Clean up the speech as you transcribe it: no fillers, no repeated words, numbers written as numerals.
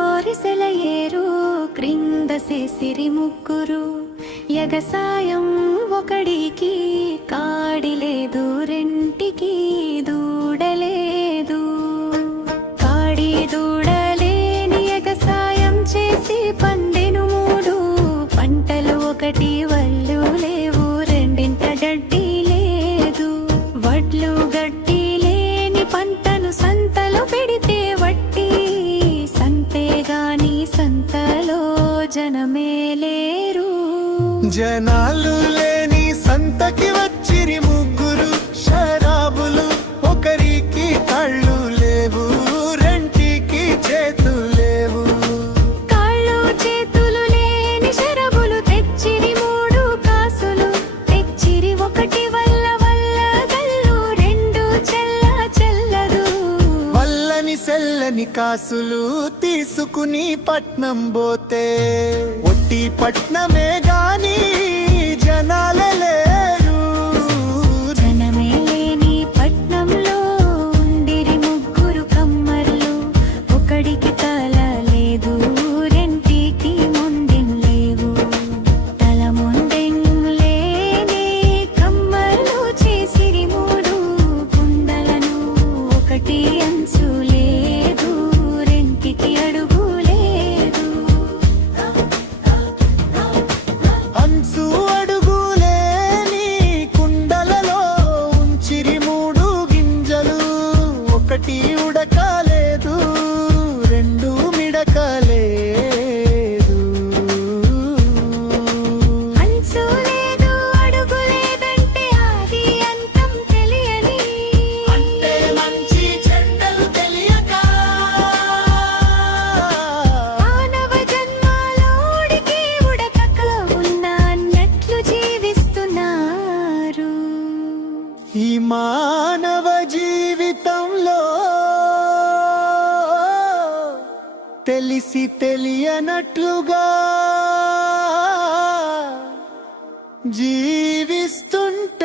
గుండొండోరిసెలయేరు క్రింద సేసిరి ముగ్గురు ఎగసాయం ఒకడికి కాడిలేదు రెంటికి దూడలేదు కాడి దూడలేని ఎగసాయం చేసి పండెను మూడు పంటలు ఒకటి వళ్ళు లేవు రెండింట గడ్డి లేదు వడ్లు గడ్డి లేని పంటను సంతలో పెడితే వట్టి సంతేగాని సంతలో జనమే లేరు జనాలు లేని సంతకి వచ్చిరి ముగ్గురు షరాబులు ఒకరికి కళ్ళు లేవు రెంటికి చేతులు లేవు కాళ్ళు చేతులు లేని షరబులు తెచ్చిరి మూడు కాసులు తెచ్చిరి ఒకటి వల్ల గల్లు రెండు చెల్లదు వల్లని సెల్లని కాసులు తీసుకుని పట్నం పోతే ఒట్టి పట్నమే గాని జనాలే లేరు జనమే లేని పట్నంలో ఉండిరి ముగ్గురు కమ్మర్లు ఒకడికి తల లేదు రెంటికి మొండెం లేవు తల మొండెం లేని కమ్మర్లు చేసిరి మూడు కుండలను ఒకటి అంచు లేదు రెంటికి అడుగు లేదు అంచు అడుగులేని కుండలలో ఉంచిరి మూడు గింజలు ఒకటి ఉడకలేదు రెండు మిడకలేదు అంచు లేదు అడుగు లేదంటే ఆది అంతం తెలియని అంటే మంచి చెడ్డలు తెలియక మానవ జన్మలోడికి ఉడకక ఉన్నా అన్నట్లు జీవిస్తున్నారు ఈ మానవ జీవితంలో తెలిసి తెలియనట్లుగా జీవిస్తుంటే